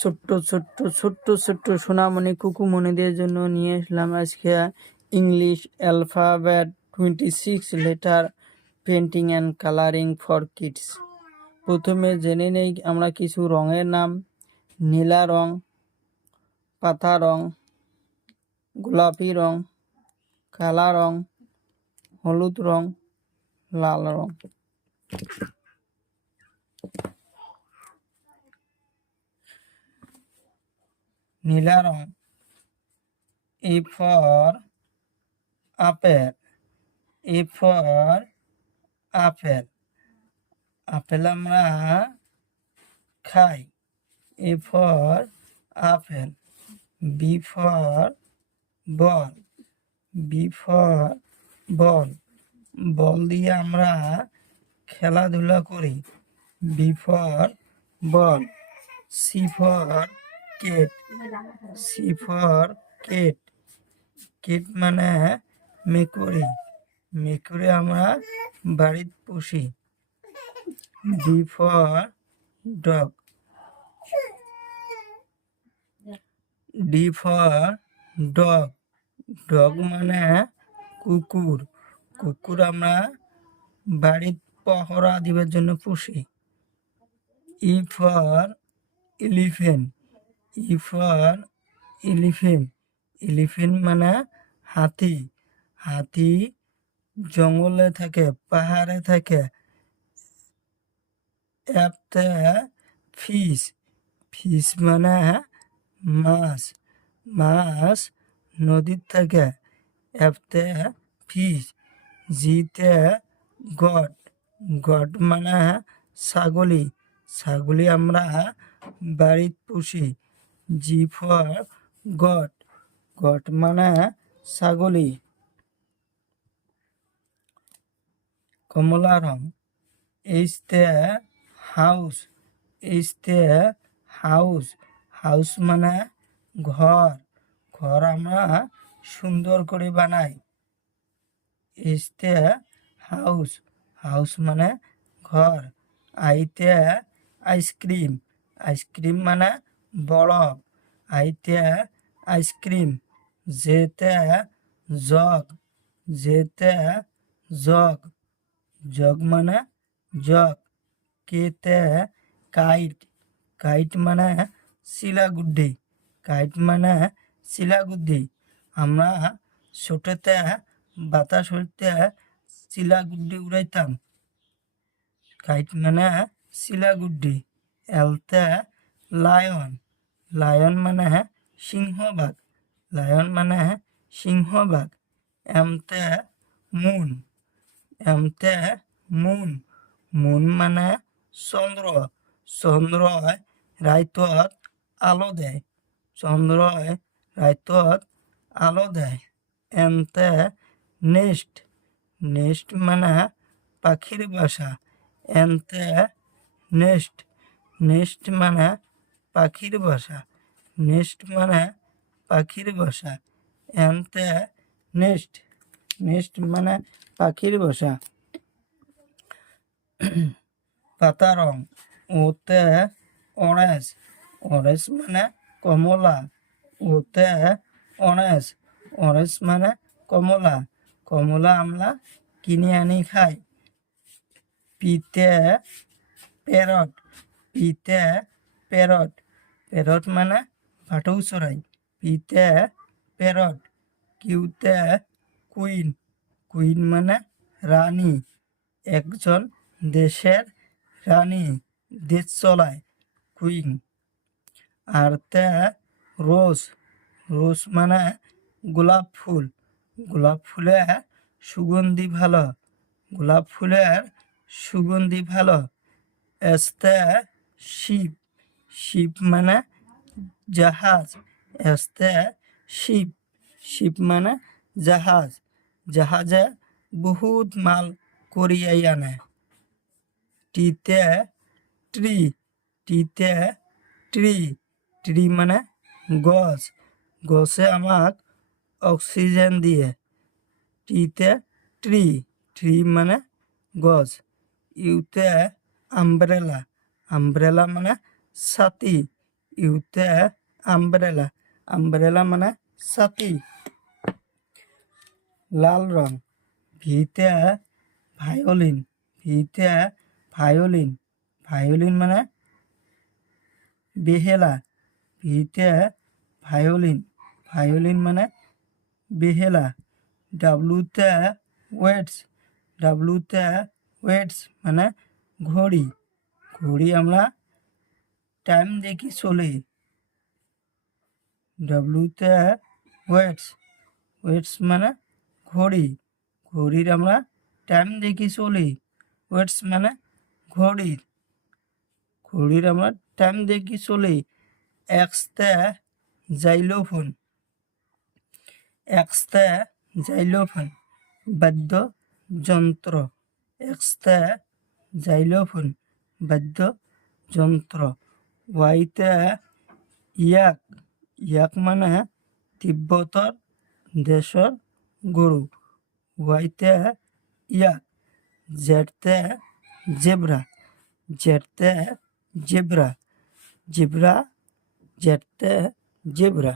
ছোট্ট ছোট্ট ছোট্ট ছোট্ট সোনামণি কুকুমণিদের জন্য নিয়ে আসলাম আজকে English alphabet 26 letter painting and colouring for kids. প্রথমে জেনে নেই আমরা কিছু রঙের নাম। নীলা রং, পাতা রং, গোলাপি রং, কালা রং, হলুদ রং, লাল রং। নীলা রং, A for apple, A for apple, apple আমরা খাই। A for apple, B for ball, B for ball, বল দিয়ে আমরা খেলাধুলা করি। B for ball, C for cat, C for cat, cat মানে মেকুরি, মেকুরি আমরা বাড়িতে পুষি। D for dog, D for dog, dog মানে কুকুর, কুকুর আমরা বাড়িতে পহরা দিবার জন্য পুষি। E for elephant, E for elephant, elephant মানে হাতি, হাতি জঙ্গলে থাকে, পাহাড়ে থাকে। এতে ফিশ, ফিশ মানে মাছ, মাছ নদীর থাকে। এতে ফিশ। জিতে গড, গড মানে ছাগলি, ছাগলি আমরা বাড়িতে পুষি। জি ফর গড, গড মানে ছাগলি। কমলা রং, এইচতে হাউস, এইচতে হাউস, হাউস মানে ঘর, ঘর আমরা সুন্দর করে বানাই। এইচতে হাউস, হাউস মানে ঘর। আইতে আইসক্রিম, আইসক্রিম মানে বরফ, আইতে আইসক্রিম। যেতে জগ, যেতে জগ, জগ মানে জগ। কেতে কাইট, কাইট মানে শিলাগুড্ডি, কাইট মানে শিলাগুড্ডি। আমরা ছোটতে বাতাস হইতে শিলাগুড্ডি উড়াইতাম। কাইট মানে শিলাগুড্ডি। এলতে লায়ন, লায়ন মানে সিংহবাগ, লায়ন মানে সিংহবাগ। এমতে মুন, এমতে মুন, মুন মানে চন্দ্র, চন্দ্র রাইতত আলো দেয়, চন্দ্র রাইতত আলো দেয়। এনতে নেস্ট, নেস্ট মানে পাখির বাসা, এনতে নেস্ট, নেস্ট মানে পাখির বাসা, নেস্ট মানে পাখির বাসা। এনতে নেস্ট, নেস্ট মানে পাখির বাসা। পাতা রং, ওতে অরেঞ্জ, অরেঞ্জ মানে কমলা, ওতে অরেঞ্জ, অরেঞ্জ মানে কমলা, কমলা আমরা কিনে আনি খাই। পিতে প্যারট, পিতে প্যারট, প্যারট মানে ভাটৌ চড়াই। পিতে প্যারট। কিউতে কুইন, কুইন মানে রানী, একজন দেশের রানী, দেশ চলায়, কুইন। আরতে রোজ, রোজ মানে গোলাপ ফুল, গোলাপ ফুলের সুগন্ধি ভালো, গোলাপ ফুলের সুগন্ধি ভালো। এসতে শিপ, শিপ মানে জাহাজ, এসতে শিপ, শিপ মানে জাহাজ, জাহাজে বহুত মাল করিয়াই আনে। টিতে ট্রি, টিতে ট্রি, ট্রি মানে গছ, গছে আমাক অক্সিজেন দিয়ে। টিতে ট্রি, ট্রি মানে গছ। ইউতে আমব্রেলা, আমব্রেলা মানে ছাতি, ইউতে আমব্রেলা, আমব্রেলা মানে ছাতি। লাল রং, ভিতে ভায়োলিন, ভিতে ভায়োলিন, ভায়োলিন মানে বেহেলা, ভিতে ভায়োলিন, ভায়োলিন মানে বেহেলা। ডাব্লুতে ওয়েটস, ডাব্লুতে ওয়েটস মানে ঘড়ি, ঘড়ি আমরা টাইম দেখি চলি। ডাব্লুতে ওয়েটস, ওয়েটস মানে ঘড়ি, ঘড়ির আমরা টাইম দেখি চলি। ওয়েটস মানে ঘড়ি, ঘড়ির আমরা টাইম দেখি চলি। এক্সতে জাইলোফোন, এক্সতে জাইলোফোন বাদ্যযন্ত্র, এক্সতে জাইলোফোন বাদ্যযন্ত্র। ওয়াইতে ইয়াক, ইয়াক মানে তিব্বতর দেশর গরু, ওয়াইতে ইয়াক। জেডতে জেব্রা, জেডতে জেব্রা, জেব্রা জেডতে জেব্রা।